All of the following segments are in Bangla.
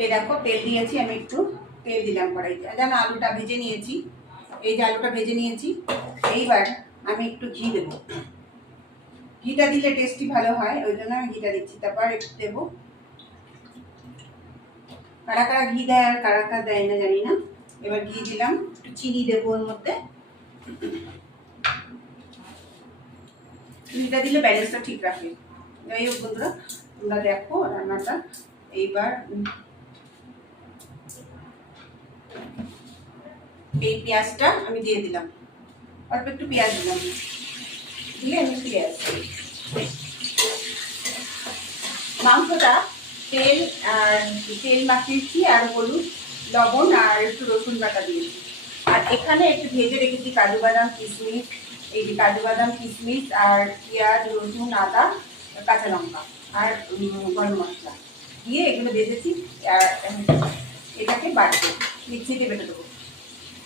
এই দেখো তেল দিয়েছি, আমি একটু তেল দিলাম কড়াইতে। যেন আলুটা ভেজে নিয়েছি, এই যে আলুটা ভেজে নিয়েছি। এইবার আমি একটু ঘি দেবো, ঘিটা দিলে টেস্টি ভালো হয়, ওই জন্য আমি ঘিটা দিচ্ছি। তারপর একটু দেবো, কারা কারা ঘি দেয় আর কারা কারা দেয় না জানি না। এবার ঘি দিলাম, একটু চিনি দেবো ওর মধ্যে। চিনিটা দিলে ব্যালেন্সটা ঠিক রাখে। যাই হোক বন্ধুরা, তোমরা দেখো রান্নাটা। এইবার এই পেঁয়াজটা আমি দিয়ে দিলাম, অল্প একটু পেঁয়াজ দিলাম, দিলে আমি পেঁয়াজ মাংসটা তেল আর তেল মাখিয়েছি, আর হলুদ, লবণ আর একটু রসুন বাটা দিয়েছি। আর এখানে একটু ভেজে রেখেছি কাজু বাদাম কিশমিশ, এই যে কাজু বাদাম কিশমিশ আর পেঁয়াজ রসুন আদা কাঁচা লঙ্কা আর গরম মশলা দিয়ে এগুলো ভেজেছি। আর এটাকে বাটবো, মিক্সিতে বেটে দেবো,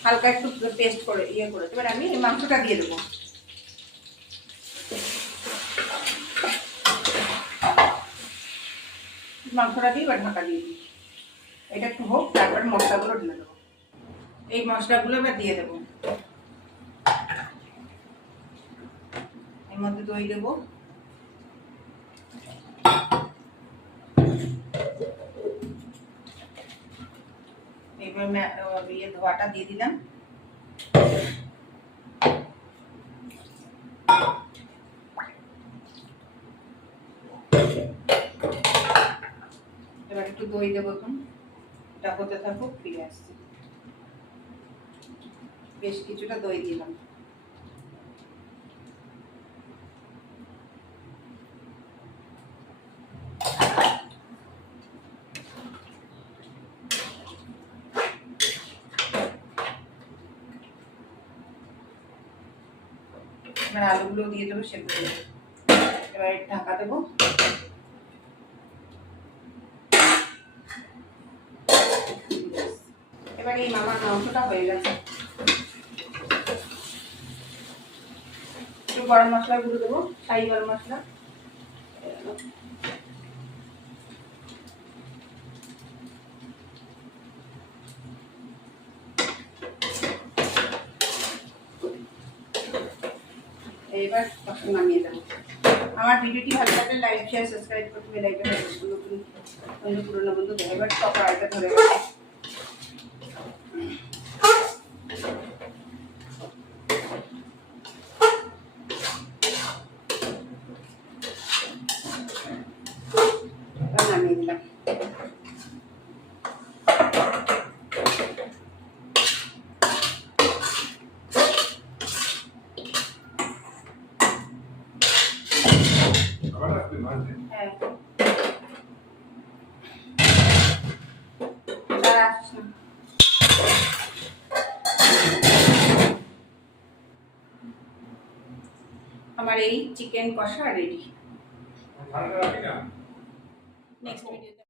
হালকা একটু পেস্ট করে করে। এবার আমি মাংসটা দিয়ে দেবো। মাংসটা দিয়ে এবার ঢাকা দিয়ে দিই, এটা একটু হোক, তারপরে মশলাগুলো ঢেলে দেবো। এই মশলাগুলো এবার দিয়ে দেবো, এর মধ্যে দই দেবো, এবার ধোয়াটা দিয়ে দিলাম। এবার একটু দই দেবো, এখন এটা হতে থাকুক, ফিরে আসছি। বেশ কিছুটা দই দিলাম। এবার আলুগুলো দিয়ে দেবো, সেদ্ধ করে। এবার ঢাকা দেবো। এবার এই মামার মাংসটা হয়ে গেছে। একটু গরম মশলা গুঁড়ো দেবো, শাহি গরম মশলা। এবার নামিয়ে দেবো। আমার ভিডিওটি ভালো লাগলে লাইক শেয়ার সাবস্ক্রাইব করতে, বেল আইকনটা প্রেস করুন। নতুন পুরনো বন্ধু, এবার সব কড়াইটা ধরে নামিয়ে দিলাম। আমার এই চিকেন কষা রেডি। Next video.